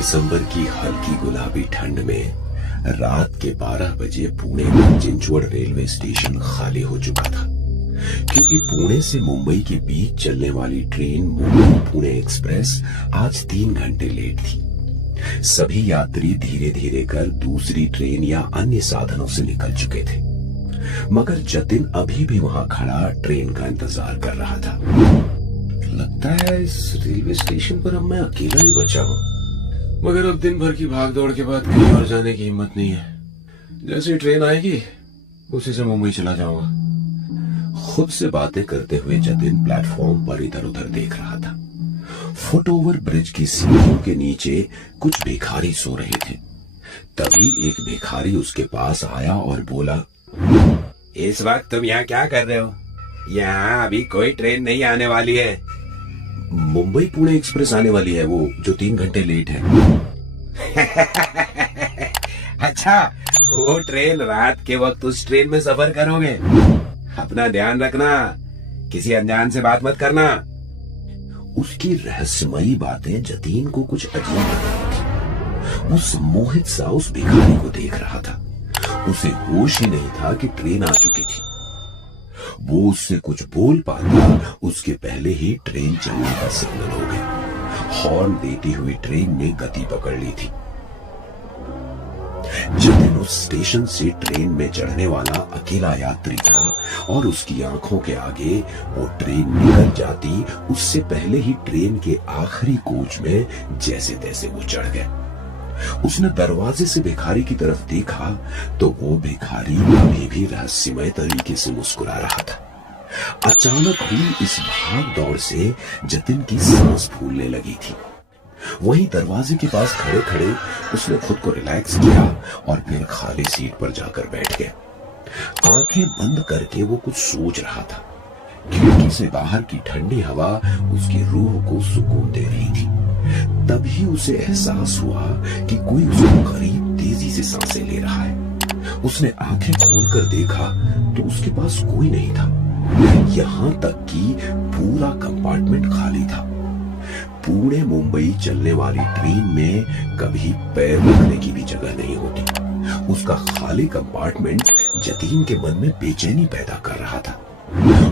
दिसंबर की हल्की गुलाबी ठंड में रात के 12 बजे पुणे का चिंचवड़ रेलवे स्टेशन खाली हो चुका था, क्योंकि पुणे से मुंबई के बीच चलने वाली ट्रेन मुंबई पुणे एक्सप्रेस आज 3 घंटे लेट थी। सभी यात्री धीरे धीरे कर दूसरी ट्रेन या अन्य साधनों से निकल चुके थे, मगर जतिन अभी भी वहां खड़ा ट्रेन का इंतजार कर रहा था। लगता है इस रेलवे स्टेशन पर अब मैं अकेला ही बचा हूं, मगर अब दिन भर की भाग दौड़ के बाद कहीं और जाने की हिम्मत नहीं है। जैसे ही ट्रेन आएगी उसी से मुंबई चला जाऊंगा। खुद से बातें करते हुए जतिन प्लेटफॉर्म पर इधर उधर देख रहा था। फुट ओवर ब्रिज की सीढ़ियों के नीचे कुछ भिखारी सो रहे थे। तभी एक भिखारी उसके पास आया और बोला, इस वक्त तुम यहाँ क्या कर रहे हो? यहाँ अभी कोई ट्रेन नहीं आने वाली है। मुंबई पुणे एक्सप्रेस आने वाली है, वो जो 3 घंटे लेट है। अच्छा, वो ट्रेन रात के वक्त उस ट्रेन में सफर करोगे? अपना ध्यान रखना, किसी अनजान से बात मत करना। उसकी रहस्यमयी बातें जतीन को कुछ अजीब लग रही थी। वो सम्मोहित सा उस भिखारी को देख रहा था। उसे होश ही नहीं था कि ट्रेन आ चुकी थी। वो उससे कुछ बोल पाता उसके पहले ही ट्रेन चलने का सिग्नल हो गया। हॉर्न देती हुई ट्रेन ने गति पकड़ ली थी। जतिन उस स्टेशन से ट्रेन में चढ़ने वाला अकेला यात्री था और उसकी आंखों के आगे वो ट्रेन निकल जाती उससे पहले ही ट्रेन के आखिरी कोच में जैसे तैसे वो चढ़ गया। उसने दरवाजे से भिखारी की तरफ देखा तो वो भिखारी अभी भी रहस्यमय तरीके से मुस्कुरा रहा था। अचानक हुई इस भाग दौड़ से जतिन की सांस फूलने लगी थी। वहीं दरवाजे के पास खड़े खड़े उसने खुद को रिलैक्स किया और फिर खाली सीट पर जाकर बैठ गया। आंखें बंद करके वो कुछ सोच रहा था। खिड़की से बाहर की ठंडी हवा उसकी रूह को सुकून दे रही थी। तभी उसे एहसास हुआ कि कोई उसके करीब तेजी से सांसें ले रहा है। उसने आंखें खोलकर देखा तो उसके पास कोई नहीं था। यहां तक कि पूरा कंपार्टमेंट खाली था। पुणे मुंबई चलने वाली ट्रेन में कभी पैर रखने की भी जगह नहीं होती। उसका खाली कंपार्टमेंट जतीन के मन में बेचैनी पैदा कर रहा था।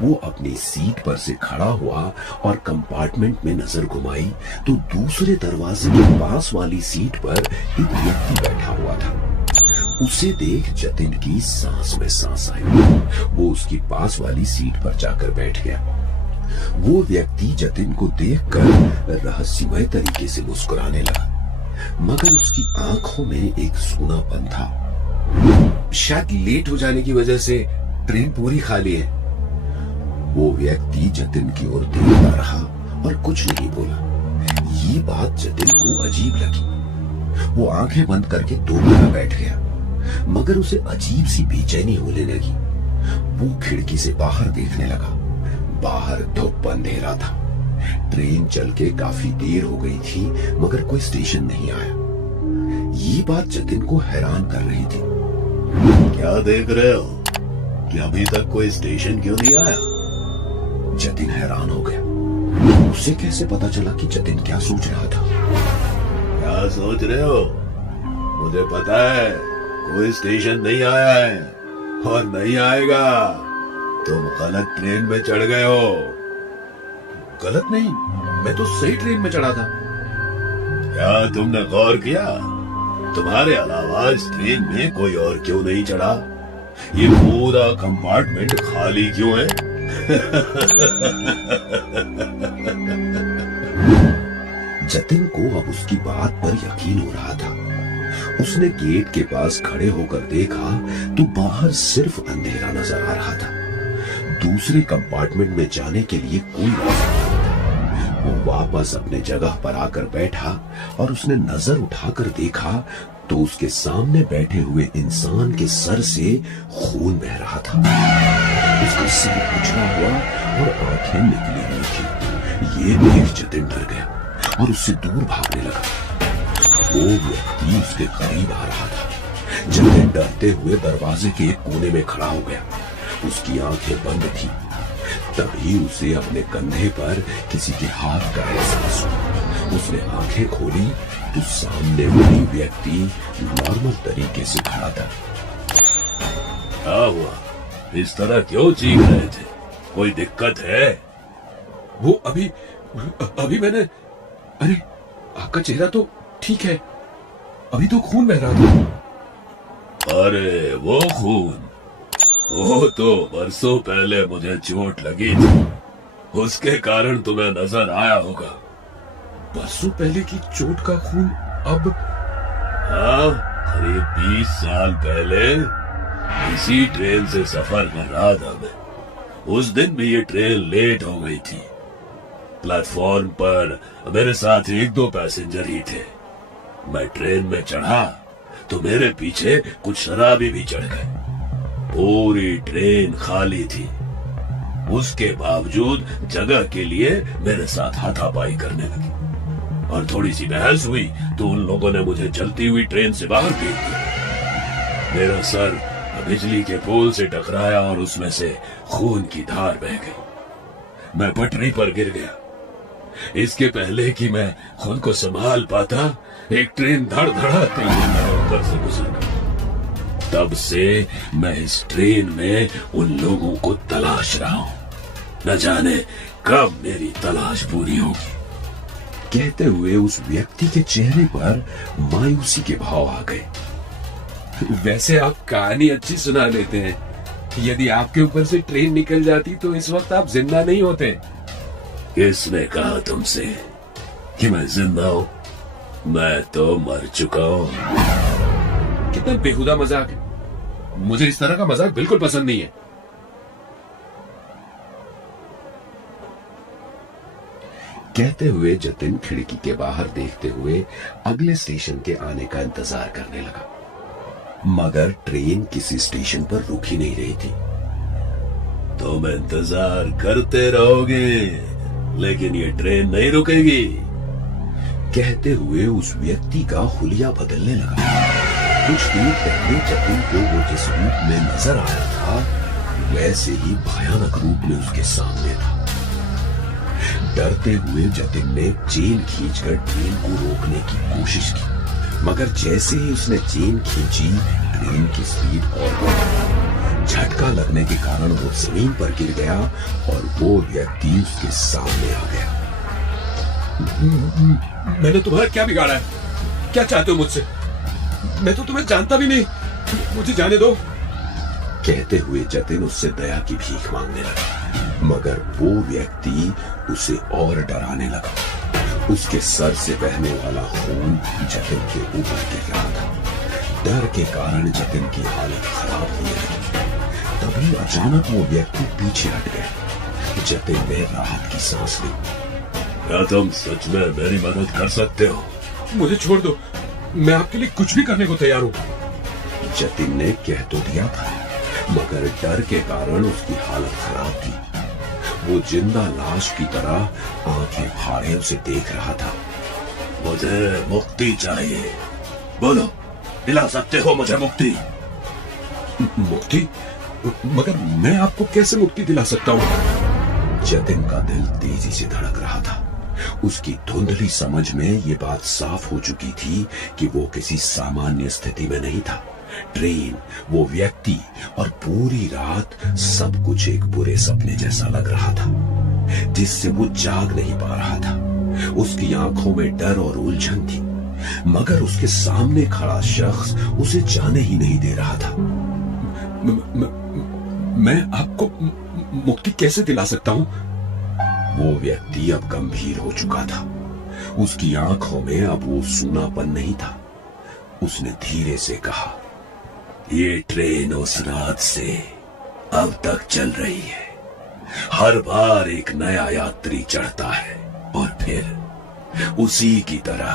वो अपनी सीट पर से खड़ा हुआ और कंपार्टमेंट में नजर घुमाई तो दूसरे दरवाजे के पास वाली सीट पर एक व्यक्ति बैठा हुआ था। उसे देख जतिन की सांस में सांस आई। वो उसकी पास वाली सीट पर जाकर बैठ गया। वो व्यक्ति जतिन को देखकर रहस्यमय तरीके से मुस्कुराने लगा, मगर उसकी आंखों में एक सूनापन था। शायद लेट हो जाने की वजह से ट्रेन पूरी खाली है। वो व्यक्ति जतिन की ओर देखता रहा और कुछ नहीं बोला। ये बात जतिन को अजीब लगी। वो आंखें बंद करके दोबारा बैठ गया, मगर उसे अजीब सी बेचैनी होने लगी। वो खिड़की से बाहर देखने लगा। बाहर धूप अंधेरा था। ट्रेन चल के काफी देर हो गई थी, मगर कोई स्टेशन नहीं आया। ये बात जतिन को हैरान कर रही थी। क्या देख रहे हो कि अभी तक कोई स्टेशन क्यों नहीं आया? जतिन हैरान हो गया। उसे कैसे पता चला कि जतिन क्या सोच रहा था? क्या सोच रहे हो? मुझे पता है कोई स्टेशन नहीं आया है और नहीं आएगा। तुम गलत ट्रेन में चढ़ गए हो। गलत नहीं, मैं तो सही ट्रेन में चढ़ा था। क्या तुमने गौर किया? तुम्हारे अलावा इस ट्रेन में कोई और क्यों नहीं चढ़ा? ये पूरा कंपार्टमेंट खाली क्यों है? जतिन को अब उसकी बात पर यकीन हो रहा था। उसने गेट के पास खड़े होकर देखा तो बाहर सिर्फ अंधेरा नजर आ रहा था। दूसरे कंपार्टमेंट में जाने के लिए कोई रास्ता नहीं था। वो वापस अपने जगह पर आकर बैठा और उसने नजर उठाकर देखा तो उसके सामने बैठे हुए इंसान के सर से खून बह रहा था। उसका सिर उछला हुआ और आंखें निकली हुई थी। ये देख जतिन डर गया और उससे दूर भागने लगा। वो व्यक्ति उसके करीब आ रहा था। जतिन डरते हुए दरवाजे के एक कोने में खड़ा हो गया। उसकी आंखें बंद थी। तभी उसे अपने कंधे पर किसी के हाथ का एहसास हुआ। उसने आंखें खोली तो सामने वही व्यक्ति नॉर्मल तरीके से खड़ा था। क्या हुआ? इस तरह क्यों चीख रहे थे? कोई दिक्कत है? वो अभी मैंने, अरे आपका चेहरा तो ठीक है, अभी तो खून बह रहा था। अरे वो खून, वो तो बरसों पहले मुझे चोट लगी थी, उसके कारण तुम्हें नजर आया होगा। बरसों पहले की चोट का खून अब? हाँ, करीब 20 साल पहले इसी ट्रेन से सफर कर रहा था मैं। उस दिन भी ये ट्रेन लेट हो गई थी। प्लेटफॉर्म पर मेरे साथ 1-2 पैसेंजर ही थे। मैं ट्रेन में चढ़ा तो मेरे पीछे कुछ शराबी भी चढ़ गए। पूरी ट्रेन खाली थी, उसके बावजूद जगह के लिए मेरे साथ हाथापाई करने लगी और थोड़ी सी बहस हुई तो उन लोगों ने मुझे चलती हुई ट्रेन से बाहर फेंक दिया। मेरा सर बिजली के पोल से टकराया और उसमें से खून की धार बह गई। मैं पटरी पर गिर गया। इसके पहले कि मैं खुद को संभाल पाता, एक ट्रेन धड़धड़ाते हुए मेरे ऊपर से गुजर गई। तब से मैं इस ट्रेन में उन लोगों को तलाश रहा हूं। न जाने कब मेरी तलाश पूरी होगी। कहते हुए उस व्यक्ति के चेहरे पर मायूसी के भाव आ गए। वैसे आप कहानी अच्छी सुना लेते हैं। यदि आपके ऊपर से ट्रेन निकल जाती तो इस वक्त आप जिंदा नहीं होते। किसने कहा तुमसे कि मैं जिंदा हूं? मैं तो मर चुका हूं। कितना बेहुदा मजाक है। मुझे इस तरह का मजाक बिल्कुल पसंद नहीं है। कहते हुए जतिन खिड़की के बाहर देखते हुए अगले स्टेशन के आने का इंतजार करने लगा, मगर ट्रेन किसी स्टेशन पर रुक ही नहीं रही थी। तुम इंतजार करते रहोगे, लेकिन ये ट्रेन नहीं रुकेगी। कहते हुए उस व्यक्ति का हुलिया बदलने लगा। कुछ देर पहले जतिन को वो जिस रूप में नजर आया था, वैसे ही भयानक रूप में उसके सामने था। डरते हुए जतिन ने चेन खींचकर ट्रेन को रोकने की कोशिश की, मगर जैसे ही उसने चेन खींची, ट्रेन की स्पीड और बढ़ी। झटका लगने के कारण वो जमीन पर गिर गया और वो व्यक्ति उसके सामने आ गया। मैंने तुम्हारा क्या बिगाड़ा है? क्या चाहते हो मुझसे? मैं तो तुम्हें जानता भी नहीं, मुझे जाने दो। कहते हुए जतिन उससे दया की भीख मांगने लगा, मगर वो व्यक्ति उसे और डराने लगा। उसके सर से बहने वाला खून जतिन के ऊपर गिर रहा था। डर के कारण जतिन की हालत खराब होने लगी। तभी अचानक वो व्यक्ति पीछे हट गया। जतिन ने राहत की सांस ली। क्या तुम सच में मेरी मदद कर सकते हो? मुझे छोड़ दो, मैं आपके लिए कुछ भी करने को तैयार हूं। जतिन ने कह तो दिया था, मगर डर के कारण उसकी हालत खराब थी। वो जिंदा लाश की तरह आंखें फाड़े उसे देख रहा था। मुझे मुक्ति चाहिए, बोलो, दिला सकते हो मुझे मुक्ति? मुक्ति? मगर मैं आपको कैसे मुक्ति दिला सकता हूं? जतिन का दिल तेजी से धड़क रहा था। उसकी धुंधली समझ में ये बात साफ हो चुकी थी कि वो किसी सामान्य स्थिति में नहीं था। ट्रेन, वो व्यक्ति और पूरी रात सब कुछ एक बुरे सपने जैसा लग रहा था, जिससे वो जाग नहीं पा रहा था। उसकी आंखों में डर और उलझन थी, मगर उसके सामने खड़ा शख्स उसे जाने ही नहीं दे रहा था। मैं आपको मुक्ति कैसे दिला सकता हूं? वो व्यक्ति अब गंभीर हो चुका था। उसकी आंखों में अब वो सूनापन नहीं था। उसने धीरे से कहा, ये ट्रेन उस रात से अब तक चल रही है। हर बार एक नया यात्री चढ़ता है और फिर उसी की तरह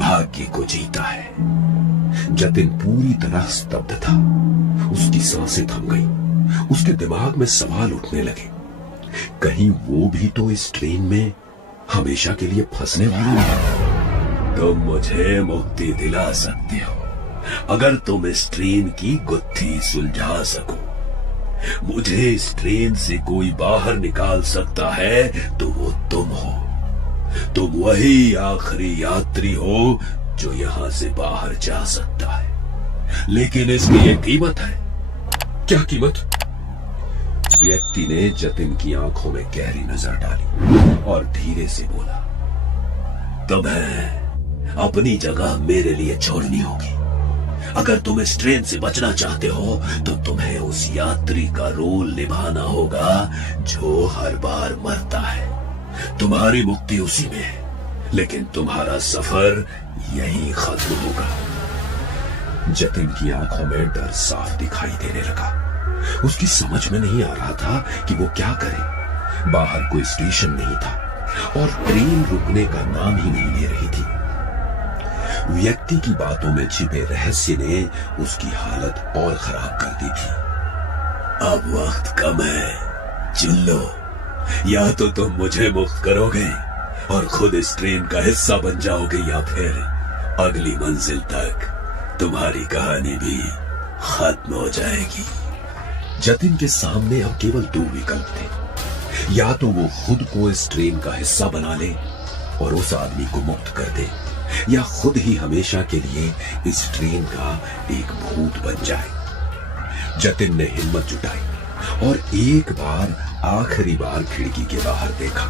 भाग्य को जीता है। जतिन पूरी तरह स्तब्ध था। उसकी सांसें थम गई। उसके दिमाग में सवाल उठने लगे, कहीं वो भी तो इस ट्रेन में हमेशा के लिए फंसने वाला नहीं। तुम मुझे मुक्ति दिला सकते हो अगर तुम इस ट्रेन की गुत्थी सुलझा सको। मुझे इस ट्रेन से कोई बाहर निकाल सकता है तो वो तुम हो। तुम वही आखिरी यात्री हो जो यहां से बाहर जा सकता है, लेकिन इसकी एक कीमत है। क्या कीमत? व्यक्ति ने जतिन की आंखों में गहरी नजर डाली और धीरे से बोला, तुम्हें अपनी जगह मेरे लिए छोड़नी होगी। अगर तुम इस ट्रेन से बचना चाहते हो तो तुम्हें उस यात्री का रोल निभाना होगा जो हर बार मरता है। तुम्हारी मुक्ति उसी में है, लेकिन तुम्हारा सफर यहीं खत्म होगा। जतिन की आंखों में डर साफ दिखाई देने लगा। उसकी समझ में नहीं आ रहा था कि वो क्या करे। बाहर कोई स्टेशन नहीं था और ट्रेन रुकने का नाम ही नहीं ले रही थी। व्यक्ति की बातों में छिपे रहस्य ने उसकी हालत और खराब कर दी थी। अब वक्त कम है, चुन लो। या तो तुम मुझे मुक्त करोगे और खुद इस ट्रेन का हिस्सा बन जाओगे, या फिर अगली मंजिल तक तुम्हारी कहानी भी खत्म हो जाएगी। जतिन के सामने अब केवल दो विकल्प थे। या तो वो खुद को इस ट्रेन का हिस्सा बना ले और उस आदमी को मुक्त कर दे, या खुद ही हमेशा के लिए इस ट्रेन का एक भूत बन जाए। जतिन ने हिम्मत जुटाई और एक बार आखिरी बार खिड़की के बाहर देखा,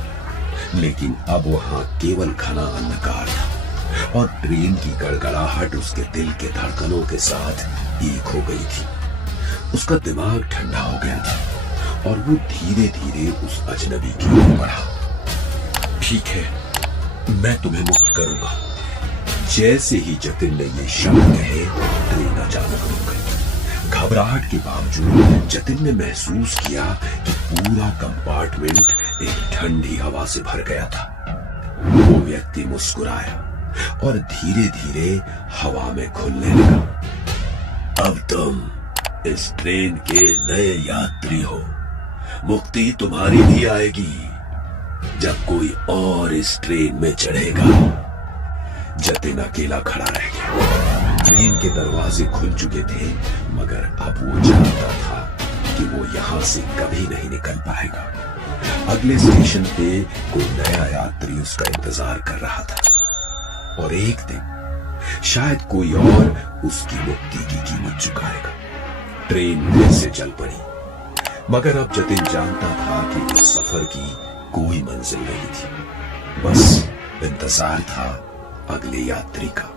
लेकिन अब वहां केवल घना अंधकार था और ट्रेन की गड़गड़ाहट उसके दिल के धड़कनों के साथ एक हो गई थी। उसका दिमाग ठंडा हो गया था और वो धीरे धीरे उस अजनबी की ओर बढ़ा। ठीक है, मैं तुम्हें मुक्त करूंगा। जैसे ही जतिन ने ये शब्द कहे, ट्रेन अचानक रुक गई। घबराहट के बावजूद जतिन ने महसूस किया कि पूरा कंपार्टमेंट एक ठंडी हवा से भर गया था। वो व्यक्ति मुस्कुराया और धीरे धीरे हवा में घुलने लगा। अब तुम इस ट्रेन के नए यात्री हो। मुक्ति तुम्हारी भी आएगी जब कोई और इस ट्रेन में चढ़ेगा। जतिन अकेला खड़ा रह गया। ट्रेन के दरवाजे खुल चुके थे, मगर अब वो जानता था कि वो यहां से कभी नहीं निकल पाएगा। अगले स्टेशन पे कोई नया यात्री उसका इंतजार कर रहा था और एक दिन शायद कोई और उसकी मुक्ति की कीमत चुकाएगा। ट्रेन फिर से चल पड़ी, मगर अब जतिन जानता था कि इस सफर की कोई मंजिल नहीं थी। बस इंतजार था अगले यात्री का।